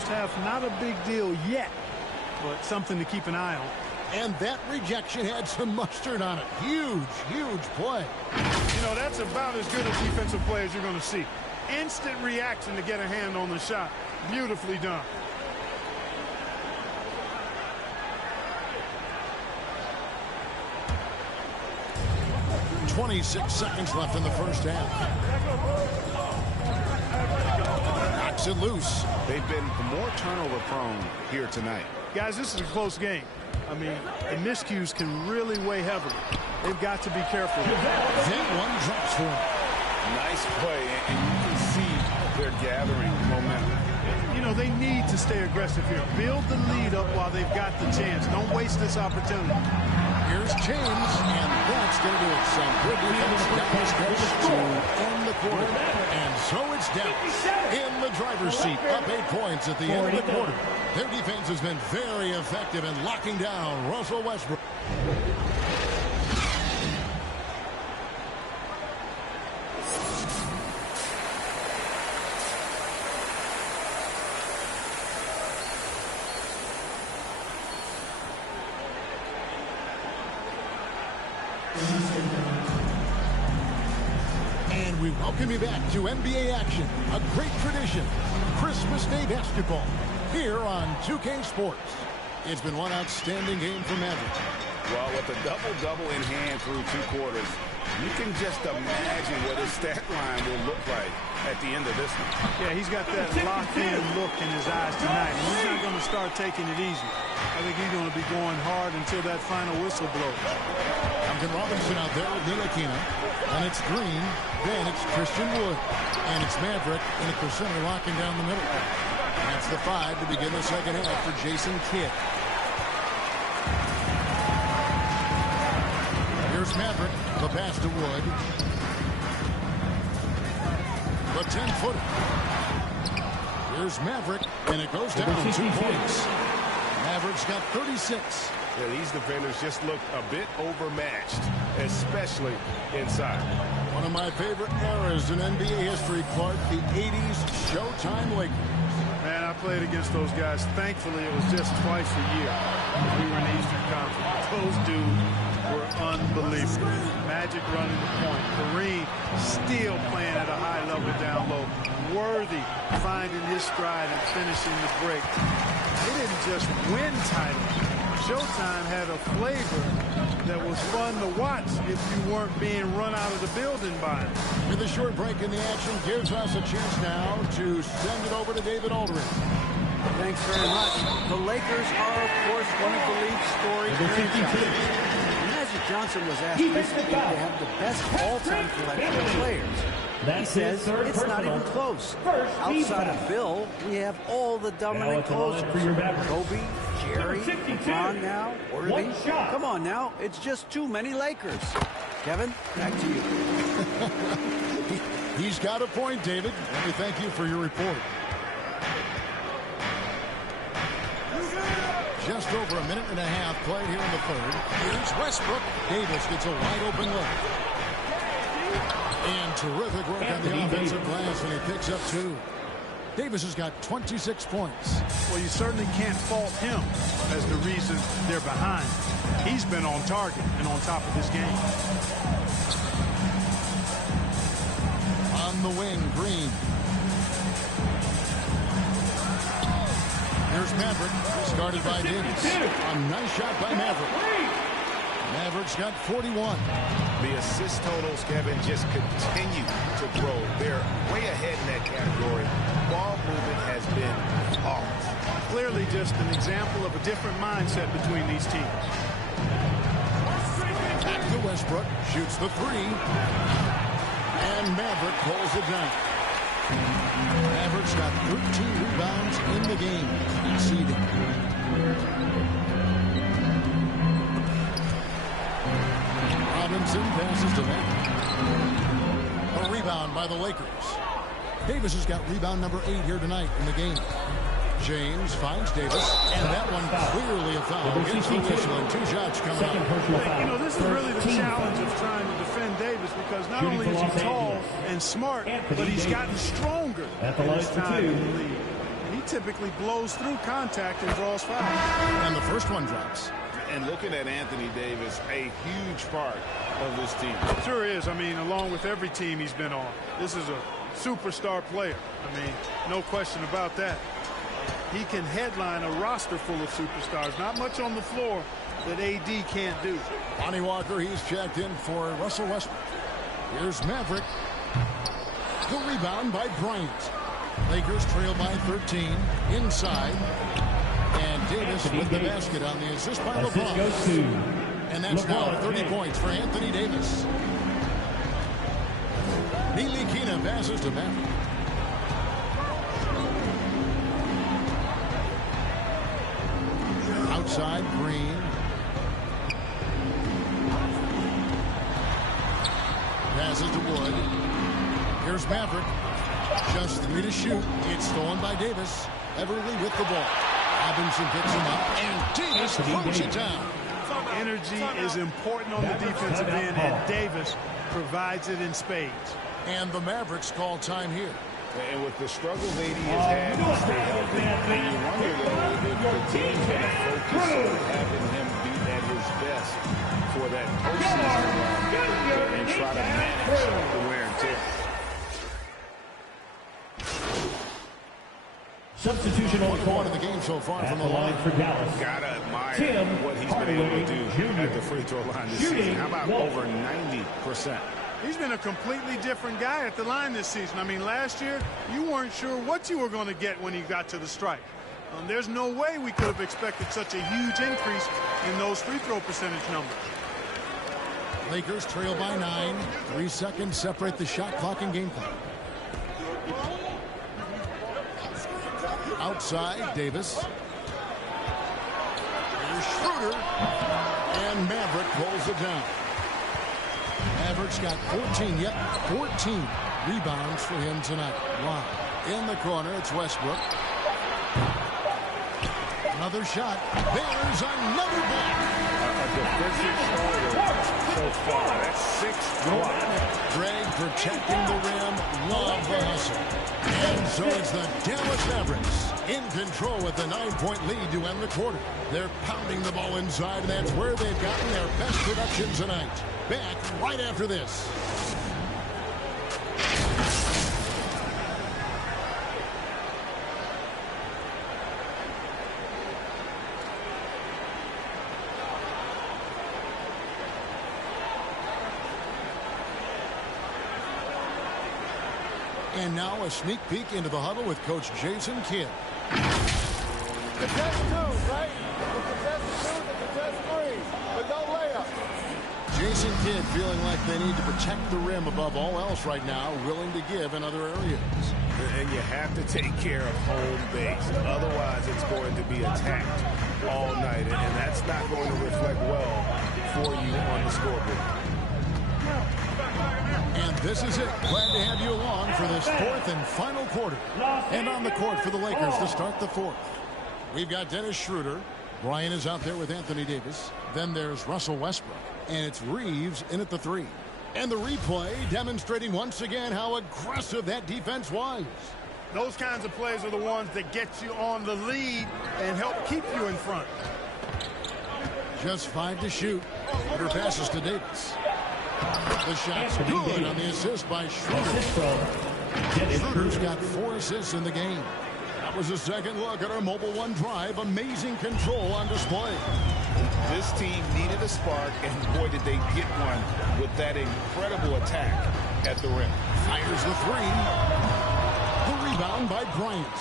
first half. Not a big deal yet, but something to keep an eye on. And that rejection had some mustard on it. Huge, huge play. You know, that's about as good a defensive play as you're going to see. Instant reaction to get a hand on the shot. Beautifully done. .26 seconds left in the first half. Knocks it loose. They've been more turnover prone here tonight. Guys, this is a close game. I mean, the miscues can really weigh heavily. They've got to be careful. That one drops for him. Nice play, and you can see they're gathering momentum. You know, they need to stay aggressive here. Build the lead up while they've got the chance. Don't waste this opportunity. Here's James, and that's going to do it. Some good defense down the stretch to end the quarter. And so it's Dallas in the driver's seat, up 8 points at the end of the quarter. Their defense has been very effective in locking down Russell Westbrook. And we welcome you back to NBA action, a great tradition, Christmas Day basketball, here on 2K Sports. It's been one outstanding game for Maverick. Well, with a double-double in hand through 2 quarters, you can just imagine what his stat line will look like at the end of this one. Yeah, he's got that locked-in look in his eyes tonight. And he's not going to start taking it easy. I think he's going to be going hard until that final whistle blows. Duncan Robinson out there with Ntilikina. And it's Green. Then it's Christian Wood. And it's Maverick in the center locking down the middle. That's the 5 to begin the second half for Jason Kidd. Here's Maverick. The pass to Wood. The 10-footer. Here's Maverick. And it goes down 2 points. Maverick's got 36. Yeah, these defenders just looked a bit overmatched, especially inside. One of my favorite eras in NBA history, Clark, the 80s Showtime Lakers. Man, I played against those guys. Thankfully, it was just twice a year. We were in the Eastern Conference. Those dudes were unbelievable. Magic running the point. Kareem still playing at a high level down low. Worthy finding his stride and finishing the break. They didn't just win titles. Showtime had a flavor that was fun to watch if you weren't being run out of the building by it. With a short break in the action gives us a chance now to send it over to David Aldridge. Thanks very much. The Lakers are, of course, one of the league's storied franchises. Magic Johnson was asked recently if they have the best all-time collection of players. He says it's not even close. Outside of Bill, we have all the dominant closers. Kobe, Jerry, LeBron now, Worthy. Come on now, it's just too many Lakers. Kevin, back to you. He's got a point, David. Let me thank you for your report. Just over a minute and a half played here in the third. Here's Westbrook. Davis gets a wide open look. And terrific work on the offensive glass, and he picks up 2. Davis has got 26 points. Well, you certainly can't fault him as the reason they're behind. He's been on target and on top of this game. On the wing, Green. Here's Maverick, started by Davis. A nice shot by Maverick. Maverick's got 41. The assist totals, Kevin, just continue to grow. They're way ahead in that category. Ball movement has been flawless. Clearly just an example of a different mindset between these teams. Back to Westbrook, shoots the 3. And Maverick pulls it down. Maverick's got 13 rebounds in the game, exceeding. Robinson passes to Maverick. A rebound by the Lakers. Davis has got rebound number 8 here tonight in the game. James finds Davis, and that one clearly a foul. Gets the whistle, and 2 shots coming up. You know, this is really the challenge of trying to defend Davis, because not only is he tall and smart, but he's gotten stronger in his time in the league. And he typically blows through contact and draws fouls. And the first one drops. And looking at Anthony Davis, a huge part of this team. Sure is. I mean, along with every team he's been on, this is a superstar player. I mean, no question about that. He can headline a roster full of superstars. Not much on the floor that AD can't do. Lonnie Walker, he's checked in for Russell Westbrook. Here's Maverick. The rebound by Bryant. Lakers trail by 13. Inside. And Davis with the basket on the assist by LeBron. And that's now 30 points for Anthony Davis. Ntilikina passes to Maverick. Outside, Green. Passes to Wood. Here's Maverick. Just 3 to shoot. It's stolen by Davis. Everly with the ball. Robinson picks him up, and Davis throws it down. Energy is important on the defensive end, and Davis provides it in spades. And the Mavericks call time here. And with the struggles AD has had to stay healthy, and you wonder if the team's going to focus on having him be at his best for that postseason run and try to manage the wear and tear. Substitution on the One of the game so far from the line for Dallas. Gotta admire what he's been able to do at the free throw line this season. How about over 90%? He's been a completely different guy at the line this season. I mean, last year, you weren't sure what you were going to get when he got to the stripe. There's no way we could have expected such a huge increase in those free throw percentage numbers. Lakers trail by 9. 3 seconds separate the shot clock and game clock. Outside, Davis. Here's Schroeder. And Maverick pulls it down. Maverick's got 14 rebounds for him tonight. Wow. In the corner, it's Westbrook. Another shot. There's another block. A defensive starter so far. That's 6 blocks. Greg protecting the rim. Love the hustle. And so it's the Dallas Mavericks in control with the 9-point lead to end the quarter. They're pounding the ball inside, and that's where they've gotten their best production tonight. Back right after this. And now a sneak peek into the huddle with Coach Jason Kidd. Contest 2, right? The contest 2, the contest 3, but no layup. Jason Kidd feeling like they need to protect the rim above all else right now, willing to give in other areas. And you have to take care of home base. Otherwise, it's going to be attacked all night. And that's not going to reflect well for you on the scoreboard. And this is it. Glad to have you along for this 4th and final quarter. And on the court for the Lakers to start the 4th. We've got Dennis Schroeder. Brian is out there with Anthony Davis. Then there's Russell Westbrook. And it's Reeves in at the 3. And the replay demonstrating once again how aggressive that defense was. Those kinds of plays are the ones that get you on the lead and help keep you in front. Just 5 to shoot. Schroeder passes to Davis. The shot's good on the assist by Schroeder. Schroeder's got 4 assists in the game. That was a second look at our Mobile One drive. Amazing control on display. This team needed a spark, and boy, did they get one with that incredible attack at the rim. Fires the 3. The rebound by Bryant.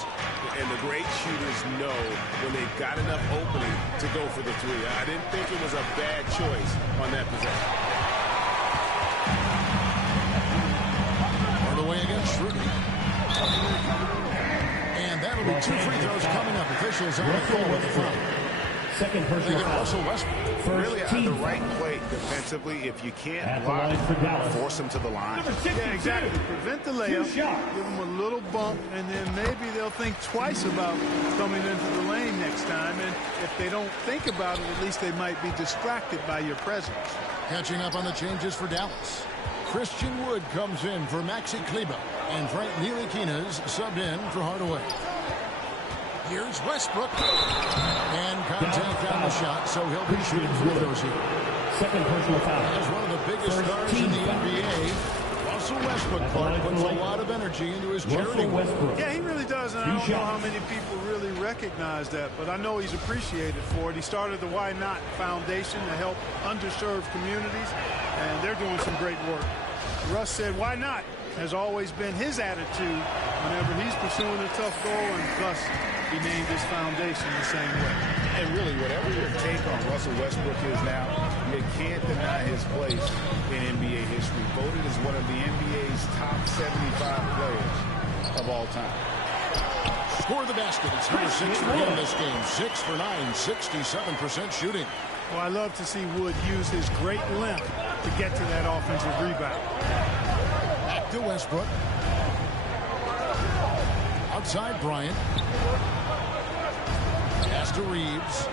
And the great shooters know when they've got enough opening to go for the 3. I didn't think it was a bad choice on that possession. Away against Schroeder. And that'll be 2 free throws coming up. Officials on the call with the front. Second personal foul. Russell Westbrook. Really at the right play defensively. If you can't block, force them to the line. Yeah, exactly. Prevent the layup, give them a little bump, and then maybe they'll think twice about coming into the lane next time. And if they don't think about it, at least they might be distracted by your presence. Catching up on the changes for Dallas. Christian Wood comes in for Maxi Kleber, and Frank Ntilikina's subbed in for Hardaway. Here's Westbrook. And contact on the shot, so he'll be shooting free throws here. Second personal foul. As one of the biggest stars in the NBA, Russell Westbrook puts a lot of energy into his charity work. Yeah, he really does, and I don't know how many people really recognize that, but I know he's appreciated for it. He started the Why Not Foundation to help underserved communities, and they're doing some great work. Russ said, why not? Has always been his attitude whenever he's pursuing a tough goal, and thus he named his foundation the same way. And really, whatever your take on Russell Westbrook is now, you can't deny his place in NBA history. Voted as one of the NBA's top 75 players of all time. Score the basket. It's number 6 for him this game. 6 for 9, 67% shooting. Well, I love to see Wood use his great length to get to that offensive rebound. Back to Westbrook. Outside Bryant. Pass to Reeves.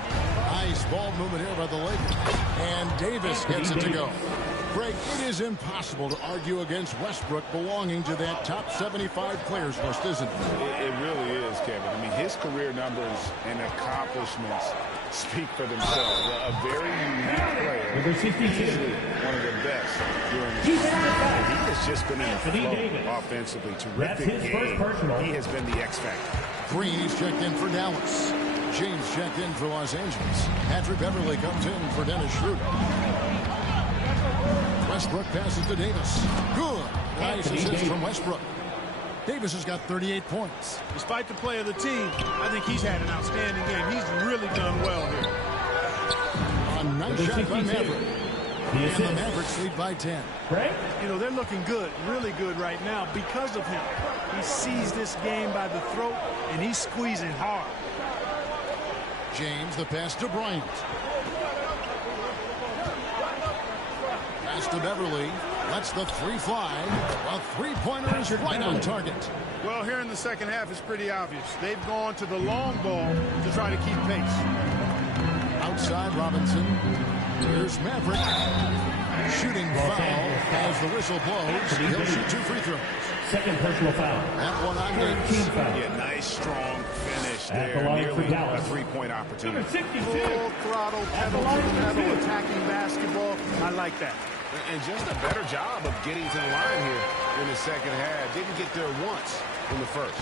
Nice ball movement here by the Lakers. And Davis gets it to go. Greg, it is impossible to argue against Westbrook belonging to that top 75 players list, isn't it? It really is, Kevin. I mean, his career numbers and accomplishments speak for themselves. A very unique player. Number 62. Easily one of the best during his career. He has just been in the flow offensively. Terrific game. He has been the X factor. Green is checked in for Dallas. James checked in for Los Angeles. Patrick Beverly comes in for Dennis Schroeder. Westbrook passes to Davis. Good. Nice assist from Westbrook. Davis has got 38 points. Despite the play of the team, I think he's had an outstanding game. He's really done well here. A nice shot by Maverick. And the Mavericks lead by 10. Right? You know, they're looking good, really good right now because of him. He sees this game by the throat, and he's squeezing hard. James, the pass to Bryant. Pass to Beverly. Lets the three fly. A three-pointer is right on target. Well, here in the second half, it's pretty obvious. They've gone to the long ball to try to keep pace. Outside Robinson. Here's Maverick. Shooting foul as the whistle blows. He'll shoot 2 free throws. Second personal foul. That one on Davis. Yeah, nice, strong finish there. Nearly a three-point opportunity. 62. Full throttle, pedal to the metal, attacking basketball. I like that. And just a better job of getting to the line here in the second half. Didn't get there once in the first.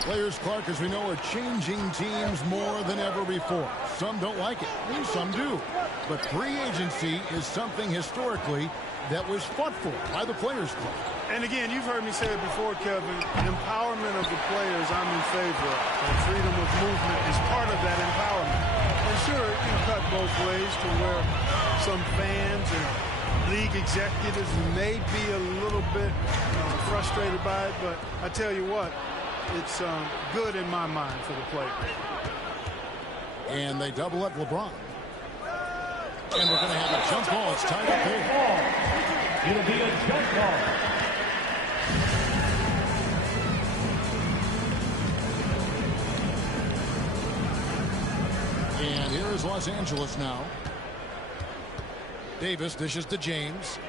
Players, Clark, as we know, are changing teams more than ever before. Some don't like it, and some do. But free agency is something historically that was fought for by the Players Club. And again, you've heard me say it before, Kevin, empowerment of the players I'm in favor of. And freedom of movement is part of that empowerment. And sure, it can cut both ways to where some fans and league executives may be a little bit frustrated by it, but I tell you what, it's good in my mind for the players. And they double up LeBron. And we're going to have a jump ball. It's tied up here. It'll be a jump ball. And here is Los Angeles now. Davis dishes to James.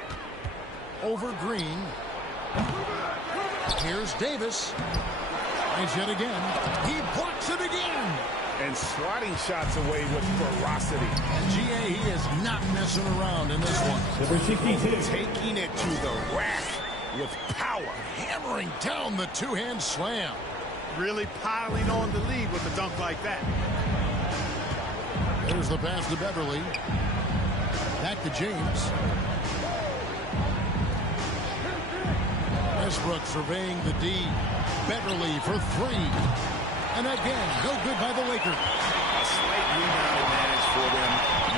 Over Green. Here's Davis. Tries yet again. He blocks it again. And swatting shots away with ferocity. And GA, he is not messing around in this one. Number 62. Taking it to the rack with power. Hammering down the two-hand slam. Really piling on the lead with a dunk like that. There's the pass to Beverly. Back to James. Westbrook surveying the D. Beverly for 3. And again, no good by the Lakers. A slight rebound advantage for them.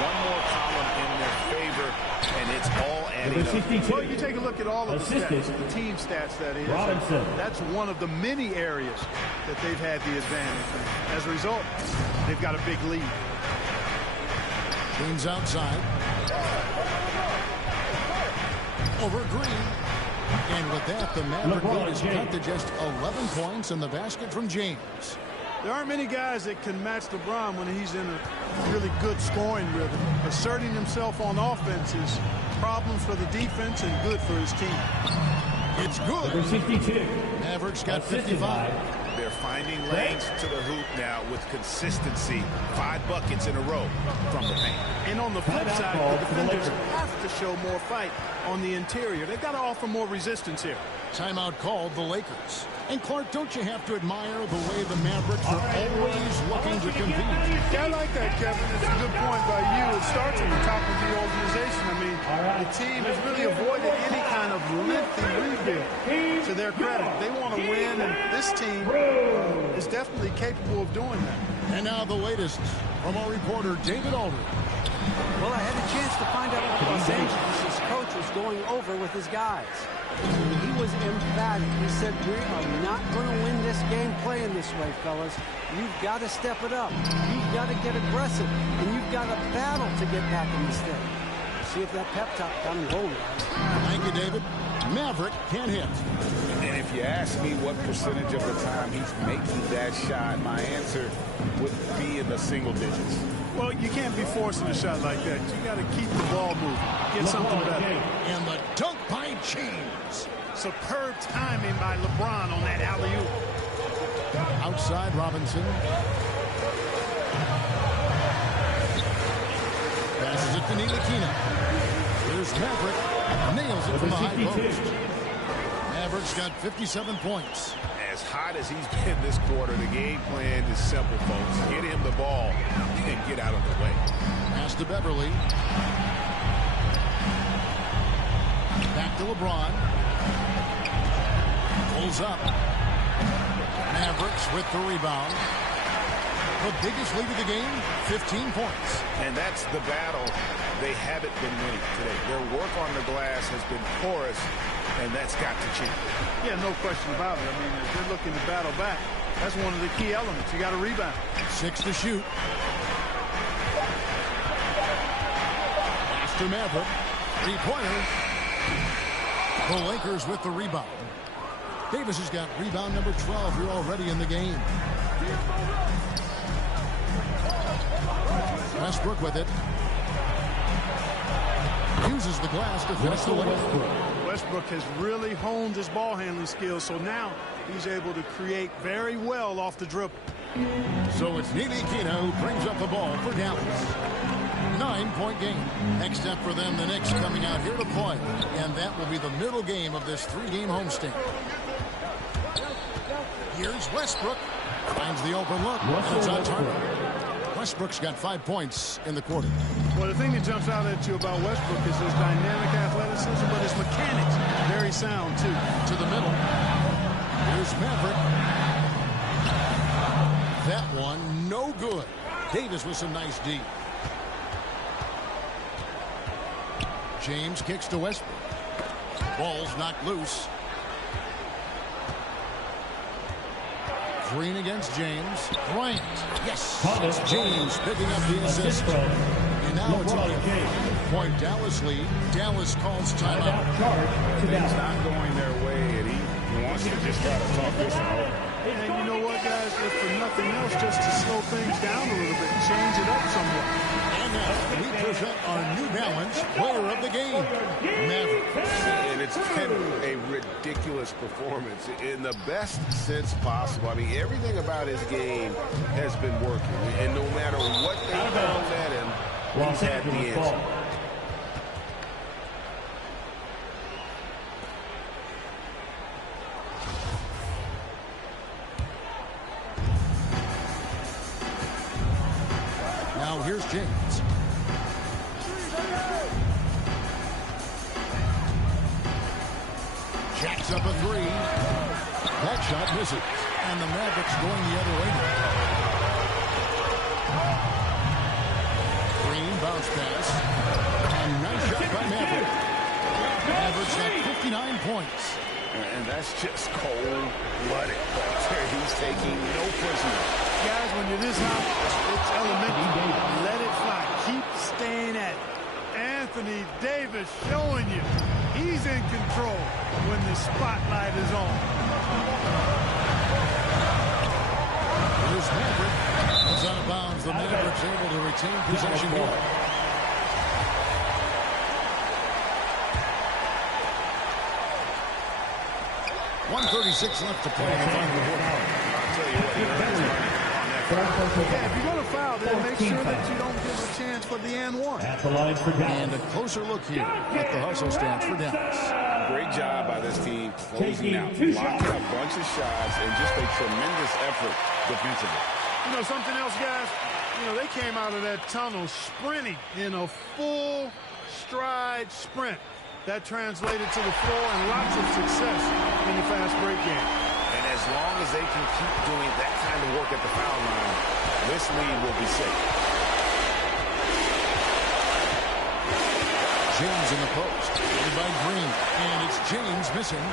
One more column in their favor, and it's all adding Number up. 62. Well, you take a look at all of the Assisted. stats, the team stats, that is. Robinson. That's one of the many areas that they've had the advantage in. As a result, they've got a big lead. James outside. Over Green. And with that, the Maverick lead is cut to just 11 points in the basket from James. There aren't many guys that can match LeBron when he's in a really good scoring rhythm. Asserting himself on offense is problems for the defense and good for his team. It's good. Number 62. Mavericks got Assisted 55. by They're finding lanes to the hoop now with consistency. 5 buckets in a row from the paint. And on the flip side, the defenders have to show more fight on the interior. They've got to offer more resistance here. Timeout called the Lakers. And Clark, don't you have to admire the way the Mavericks are always looking to compete? Yeah, I like that, Kevin. It's a good point by you. It starts at the top of the organization. I mean, the team has really avoided any kind of lengthy rebuild. To their credit, they want to win, and this team is definitely capable of doing that. And now the latest from our reporter, David Aldridge. Well, I had a chance to find out what Los Angeles' coach was going over with his guys. He was emphatic. He said, we are not going to win this game playing this way, fellas. You've got to step it up. You've got to get aggressive, and you've got to battle to get back in this thing. See if that pep talk got him going, guys. Thank you, David. Maverick can't hit. And if you ask me what percentage of the time he's making that shot, my answer would be in the single digits. Well, you can't be forcing a shot like that. You got to keep the ball moving. Get something better. And the dunk by James. Superb timing by LeBron on that alley-oop. Outside Robinson. Passes it to Ntilikina. Here's Maverick. Nails it from the high post. Maverick's got 57 points. As hot as he's been this quarter, the game plan is simple, folks. Get him the ball and get out of the way. Pass to Beverly. Back to LeBron. Pulls up. Mavericks with the rebound. The biggest lead of the game, 15 points. And that's the battle they haven't been winning today. Their work on the glass has been porous, and that's got to change. Yeah, no question about it. I mean, if they're looking to battle back, that's one of the key elements. You got to rebound. 6 to shoot. Pass to Maverick. 3-pointer. The Lakers with the rebound. Davis has got rebound number 12 here already in the game. Westbrook with it. Uses the glass to finish the layup. Westbrook has really honed his ball handling skills, so now he's able to create very well off the dribble. So it's Ntilikina who brings up the ball for Dallas. 9-point game. Next up for them, the Knicks coming out here to play. And that will be the middle game of this 3-game homestand. Here's Westbrook. Finds the open look. And it's on target. Westbrook's got 5 points in the quarter. Well, the thing that jumps out at you about Westbrook is his dynamic athleticism, but his mechanics very sound, too. To the middle. Here's Maverick. That one, no good. Davis with some nice D. James kicks to Westbrook. Ball's knocked loose. Green against James. Bryant. Yes. It's James picking up the assist. And now it's a 5-point Dallas lead. Dallas calls timeout. Things not going their way, and he wants to just try to talk this one over. And you know what, guys? If for nothing else, just to slow things down a little bit, change it up somewhat. And now we present our New Balance player of the game, Maverick. And it's been a ridiculous performance in the best sense possible. I mean, everything about his game has been working. And no matter what they thrown at him, he's had the answer. Now here's James. Jacks up a 3. That shot misses. And the Mavericks going the other way. Green bounce pass. And nice shot by Maverick. Mavericks at 59 points. And that's just cold-blooded. He's taking no prisoners. Guys, when you're this hot, it's elementary. Let it fly. Keep staying at it. Anthony Davis showing you he's in control when the spotlight is on. Here's Maverick. It's out of bounds. The Mavericks able to retain possession here. .136 left to play in the final quarter. Yeah, if you're going to foul, then make sure that you don't give a chance for the and one. At the line for Dallas. And a closer look here at the hustle stats for Dallas. Great job by this team closing out. Blocking a bunch of shots and just a tremendous effort defensively. You know, something else, guys? You know, they came out of that tunnel sprinting in a full stride sprint. That translated to the floor and lots of success in the fast break game. And as long as they can keep doing that kind of work at the foul line, this lead will be safe. James in the post. Played by Green. And it's James missing.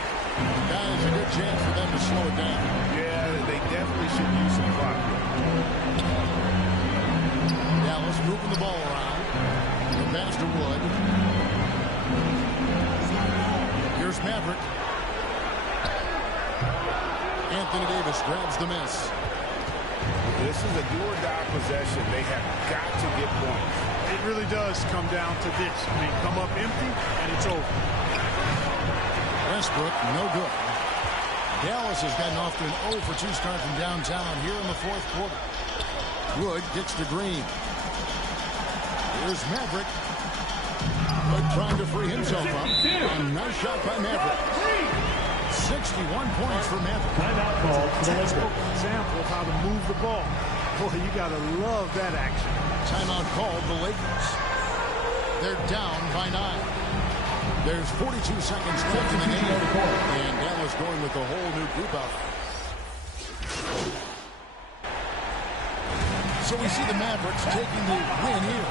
Guys, a good chance for them to slow it down. Yeah, they definitely should use some clock here. Dallas moving the ball around. The pass to Wood. Here's Maverick. Anthony Davis grabs the miss. This is a do-or-die possession. They have got to get points. It really does come down to this. I mean, come up empty, and it's over. Westbrook, no good. Dallas has gotten off to an 0 for 2 start from downtown here in the fourth quarter. Wood gets to Green. Here's Maverick. Wood trying to free himself up. A nice shot by Maverick. 61 points for Maverick. Timeout call to the Textbook Lakers. example of how to move the ball. Boy, you got to love that action. Timeout called the Lakers. They're down by 9. There's 42 seconds left in the game. And Dallas going with a whole new group out. So we see the Mavericks taking the win here.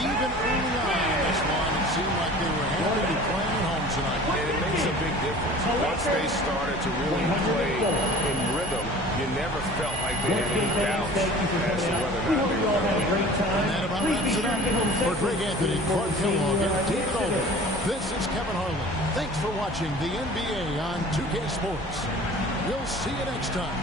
Even early on in this one, it seemed like they were happy to be playing at home tonight. And it makes a big difference. Once they started to really play in rhythm, you never felt like they had any doubts as to whether or not they were going to win. And that about wraps it up. For Greg Anthony, Clark Kellogg, and David Olden, this is Kevin Harlan. Thanks for watching the NBA on 2K Sports. We'll see you next time.